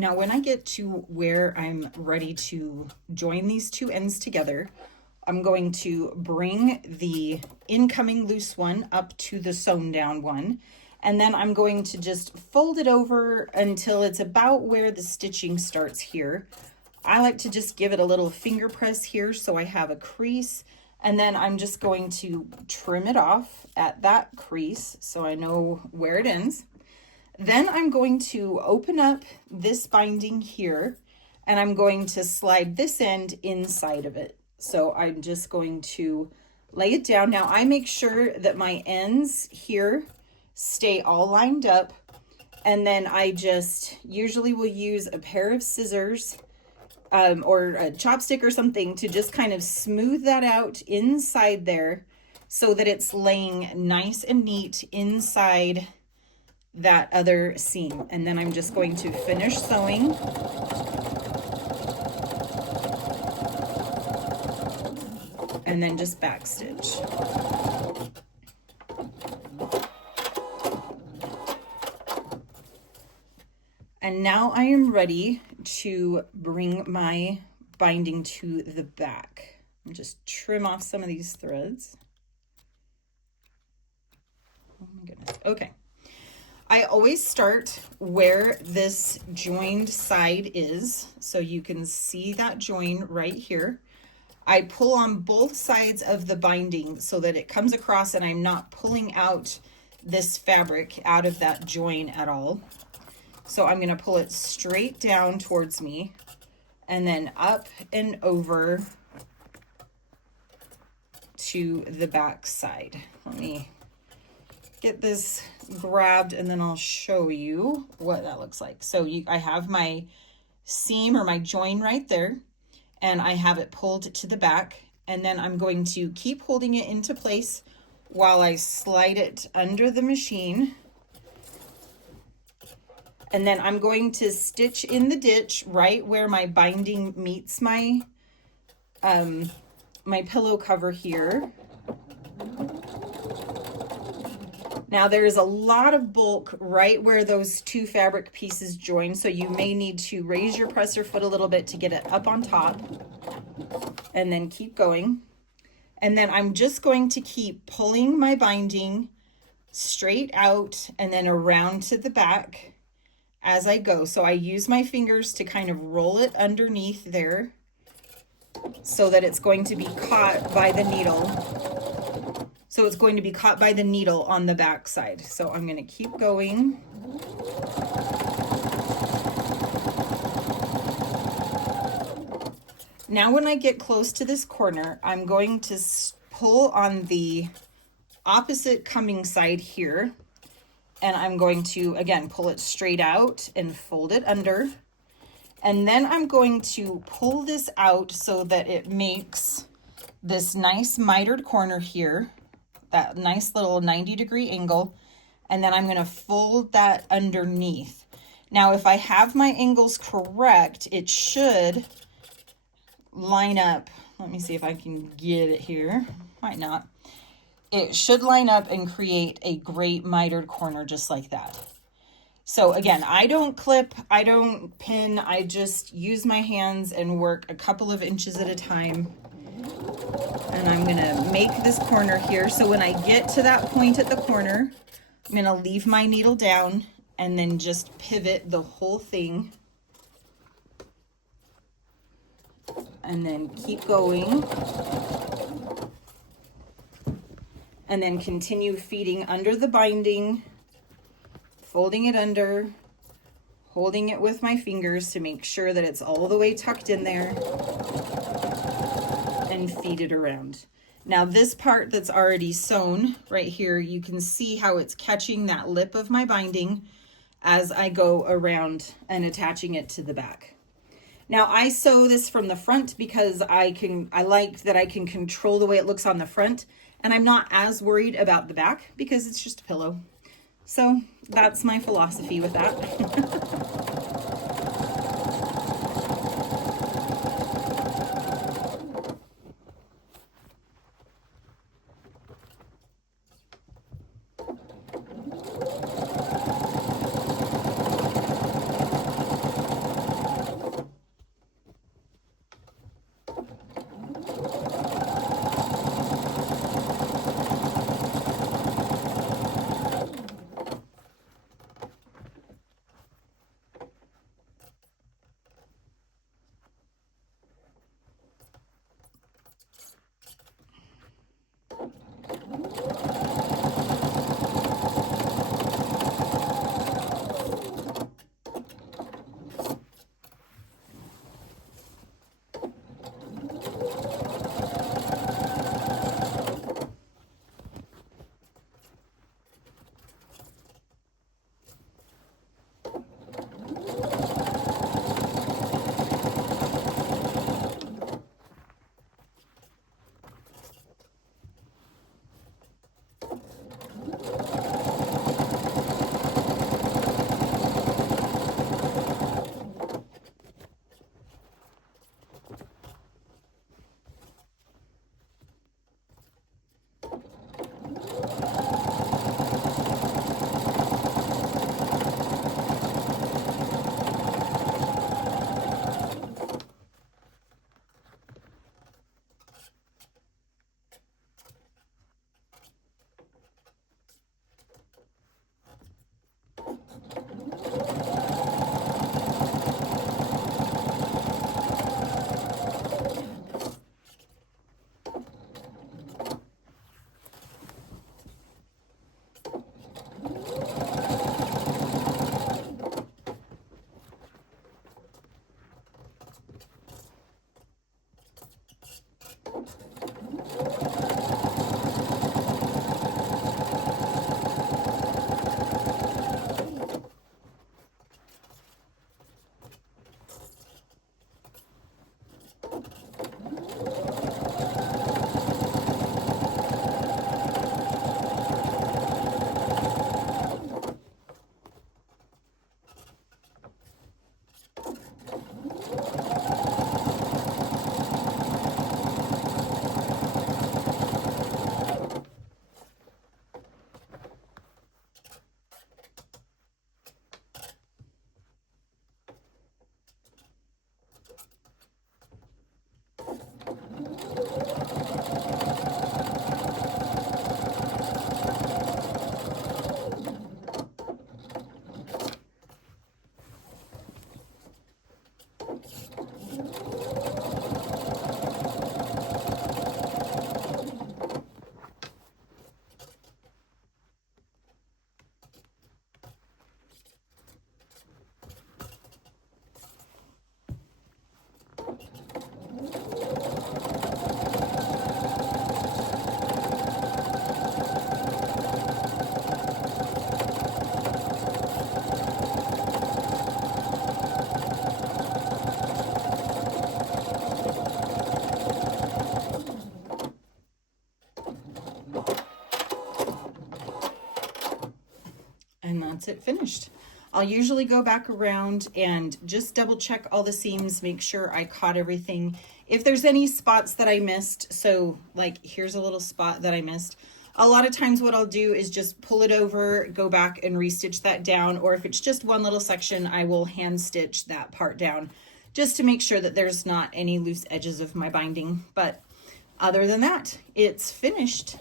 Now when I get to where I'm ready to join these two ends together, I'm going to bring the incoming loose one up to the sewn down one, and then I'm going to just fold it over until it's about where the stitching starts here. I like to just give it a little finger press here so I have a crease, and then I'm just going to trim it off at that crease so I know where it ends. Then I'm going to open up this binding here, and I'm going to slide this end inside of it. So I'm just going to lay it down. Now I make sure that my ends here stay all lined up, and then I just usually will use a pair of scissors or a chopstick or something to just kind of smooth that out inside there so that it's laying nice and neat inside that other seam. And then I'm just going to finish sewing. And then just backstitch. And now I am ready to bring my binding to the back. And just trim off some of these threads. Oh my goodness. Okay. I always start where this joined side is. So you can see that join right here. I pull on both sides of the binding so that it comes across and I'm not pulling out this fabric out of that join at all. So I'm going to pull it straight down towards me and then up and over to the back side. Let me get this grabbed and then I'll show you what that looks like. So I have my seam or my join right there, and I have it pulled to the back, and then I'm going to keep holding it into place while I slide it under the machine. And then I'm going to stitch in the ditch right where my binding meets my my pillow cover here. Now there's a lot of bulk right where those two fabric pieces join, so you may need to raise your presser foot a little bit to get it up on top, and then keep going. And then I'm just going to keep pulling my binding straight out and then around to the back as I go. So I use my fingers to kind of roll it underneath there so that it's going to be caught by the needle. So it's going to be caught by the needle on the back side. So I'm going to keep going. Now when I get close to this corner, I'm going to pull on the opposite coming side here. And I'm going to, again, pull it straight out and fold it under. And then I'm going to pull this out so that it makes this nice mitered corner here, that nice little 90-degree angle. And then I'm going to fold that underneath. Now, if I have my angles correct, it should line up. Let me see if I can get it here. Might not. It should line up and create a great mitered corner just like that. So again, I don't clip, I don't pin, I just use my hands and work a couple of inches at a time. And I'm gonna make this corner here. So when I get to that point at the corner, I'm gonna leave my needle down and then just pivot the whole thing. And then keep going. And then continue feeding under the binding, folding it under, holding it with my fingers to make sure that it's all the way tucked in there, and feed it around. Now this part that's already sewn right here, you can see how it's catching that lip of my binding as I go around and attaching it to the back. Now I sew this from the front because I like that I can control the way it looks on the front, and I'm not as worried about the back because it's just a pillow. So that's my philosophy with that. that's it finished. I'll usually go back around and just double check all the seams, make sure I caught everything. If there's any spots that I missed, so like here's a little spot that I missed, a lot of times what I'll do is just pull it over, go back and restitch that down, or if it's just one little section, I will hand stitch that part down just to make sure that there's not any loose edges of my binding. But other than that, it's finished.